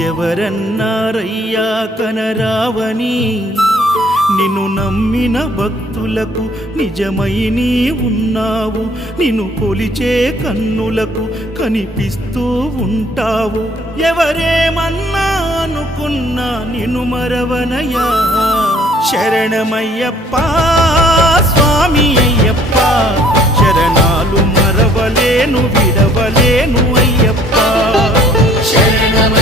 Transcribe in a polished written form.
ఎవరన్నారయ్యా కనరావని నిన్ను నమ్మిన భక్తులకు నిజమై నీ ఉన్నావు. నిన్ను కొలిచే కన్నులకు కనిపిస్తూ ఉంటావు. ఎవరేమన్నా అనుకున్నా నిన్ను మరవనయ్యా. శరణమయ్యప్ప స్వామి అయ్యప్ప, శరణాలు మరవలేను విడవలేను అయ్యప్ప. శరణమయ్యప్ప